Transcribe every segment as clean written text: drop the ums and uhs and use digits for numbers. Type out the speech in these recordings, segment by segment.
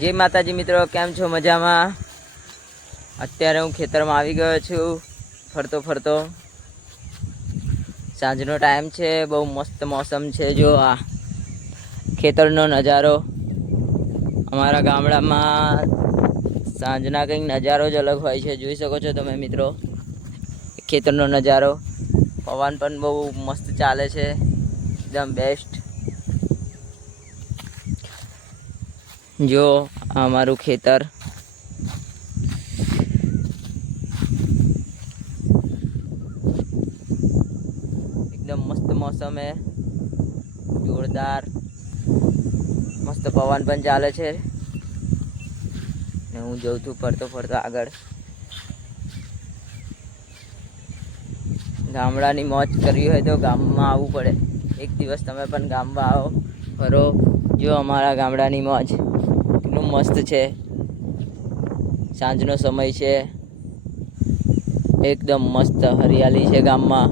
જય માતાજી મિત્રો, કેમ છો? મજામાં? અત્યારે હું ખેતરમાં આવી ગયો છું ફરતો સાંજનો ટાઈમ છે, બહુ મસ્ત મોસમ છે. જો આ ખેતરનો નજારો, અમારા ગામડામાં સાંજના કંઈક નજારો જ અલગ હોય છે. જોઈ શકો છો તમે મિત્રો ખેતરનો નજારો. પવન પણ બહુ મસ્ત ચાલે છે, એકદમ બેસ્ટ. જો અમારું ખેતર, એકદમ મસ્ત મોસમ હે, જોરદાર મસ્ત પવન પણ ચાલે છે ને હું જઉં છું ફરતો આગળ. ગામડાની મોજ કરવી હોય તો ગામમાં આવવું પડે. એક દિવસ તમે પણ ગામમાં આવો, ફરો, જો અમારા ગામડાની મોજ કેટલું મસ્ત છે. સાંજનો સમય છે, એકદમ મસ્ત હરિયાળી છે ગામમાં.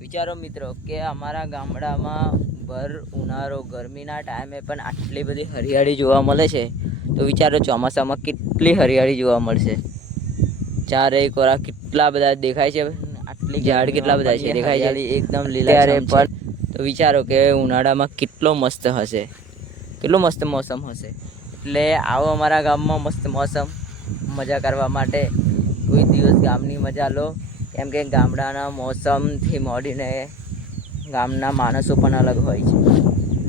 વિચારો મિત્રો કે અમારા ગામડામાં ભર ઉનાળો ગરમીના ટાઈમે પણ આટલી બધી હરિયાળી જોવા મળે છે, તો વિચારો ચોમાસામાં કેટલી હરિયાળી જોવા મળશે. ચારેય કોરા કેટલા બધા દેખાય છે, આટલી ઝાડ કેટલા બધા છે દેખાય છે, એકદમ લીલાછમ છે. તો વિચારો કે ઉનાળામાં કેટલો મસ્ત હશે, કેટલું મસ્ત મોસમ હશે. એટલે આવો અમારા ગામમાં મસ્ત મોસમ મજા કરવા માટે. કોઈ દિવસ ગામની મજા લો, કેમ કે ગામડાના મોસમથી મોડીને ગામના માણસો પણ અલગ હોય છે.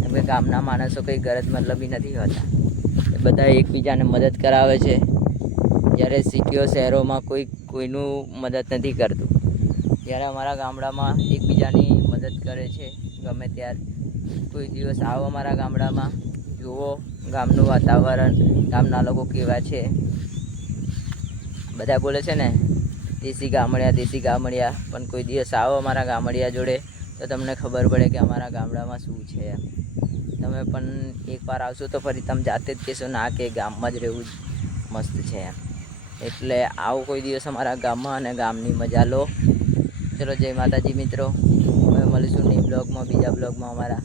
કેમ કે ગામના માણસો કંઈ ગરજ મતલબી નથી હોતા, એ બધા એકબીજાને મદદ કરાવે છે. જ્યારે સિટીઓ શહેરોમાં કોઈનું મદદ નથી કરતું, જ્યારે અમારા ગામડામાં એકબીજાની મદદ કરે છે ગમે ત્યારે. કોઈ દિવસ આવો અમારા ગામડામાં, જુઓ ગામનું વાતાવરણ, ગામના લોકો કેવા છે. બધા બોલે છે ને દેશી ગામડિયા, પણ કોઈ દિવસ આવો અમારા ગામડિયા જોડે તો તમને ખબર પડે કે અમારા ગામડામાં શું છે. તમે પણ એકવાર આવશો તો ફરી તમે જાતે જ કહેશો ના કે ગામમાં જ રહેવું જ મસ્ત છે એમ. એટલે આવો કોઈ દિવસ અમારા ગામમાં અને ગામની મજા લો. ચલો જય માતાજી મિત્રો, હવે મળીશું નહીં બ્લોગમાં, બીજા બ્લોગમાં અમારા.